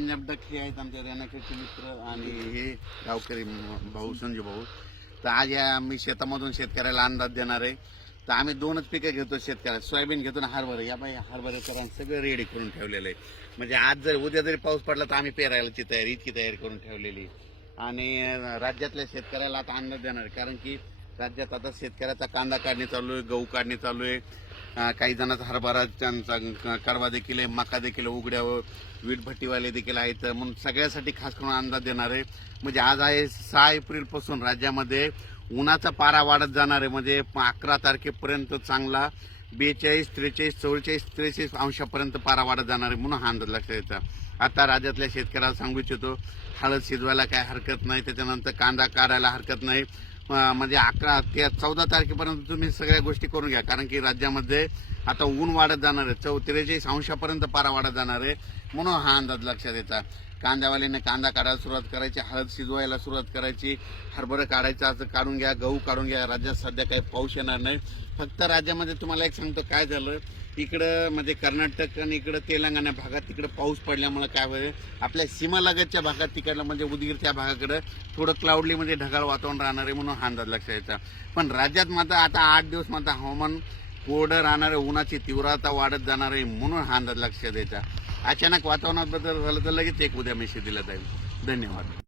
पंजाब डक्के आहेत आमच्या रेनाखेडचे मित्र आणि हे गावकरी म- भाऊ संजू भाऊ. तर आज या आम्ही शेतामधून शेतकऱ्याला अंदाज देणार आहे. तर आम्ही दोनच पिकं घेतो शेतकऱ्याला. सोयाबीन घेतो ना हरभरे. या बाई हरभरे तर सगळं रेडी करून ठेवलेलं आहे. म्हणजे आज जर उद्या जरी पाऊस पडला तर आम्ही पेरायलाची तयारी इतकी तयारी करून ठेवलेली आणि अं, राज्यातल्या शेतकऱ्याला आता अंदाज देणार आहे. कारण की राज्यात आता शेतकऱ्याचा कांदा काढणी चालू आहे गहू काढणी चालू आहे. काही जणांचा हरभरा त्यांचा क- कडवा देखील आहे मका देखील उघड्यावर वीट भट्टीवाले देखील आहेत. म्हणून सगळ्यासाठी खास करून अंदाज देणार आहे. म्हणजे आज आहे सहा एप्रिलपासून राज्यामध्ये उन्हाचा पारा वाढत जाणार आहे. म्हणजे अकरा तारखेपर्यंत चांगला बेचाळीस त्रेचाळीस चव्वेचाळीस त्रेचाळीस अंशापर्यंत पारा वाढत जाणार आहे म्हणून हा अंदाज लक्षात यायचा आता राज्यातल्या शेतकऱ्याला सांगू इच्छितो हळद शिजवायला काय हरकत नाही त्याच्यानंतर कांदा काढायला हरकत नाही. म्हणजे अकरा ते चौदा तारखेपर्यंत तुम्ही सगळ्या गोष्टी करून घ्या. कारण की राज्यामध्ये आता ऊन वाढत जाणार आहे. चौ त्रेचाळीस अंशापर्यंत पारा वाढत जाणार आहे. म्हणून हा अंदाज लक्षात येतात कांद्यावाल्याने कांदा काढायला सुरुवात करायची हळद शिजवायला सुरुवात करायची हरभरं काढायचं असं काढून घ्या गहू काढून घ्या. राज्यात सध्या काही पाऊस येणार नाही. फक्त राज्यामध्ये तुम्हाला एक सांगतो काय झालं? इकडं म्हणजे कर्नाटक आणि इकडं तेलंगणा भागात तिकडं पाऊस पडल्यामुळे काय होईल आपल्या सीमालगतच्या भागात तिकडलं म्हणजे उदगीरच्या भागाकडं थोडं क्लाउडली म्हणजे ढगाळ वातावरण राहणार आहे म्हणून हा अंदाज लक्षात यायचा पण राज्यात मात्र आता आठ दिवस मात्र हवामान कोरडं राहणार आहे उन्हाची तीव्रता वाढत जाणार आहे म्हणून हा अंदाज लक्षात यायचा अचानक वातावरणात बदल झालं तर लगेच एक उद्या मेसेज दिला जाईल. धन्यवाद.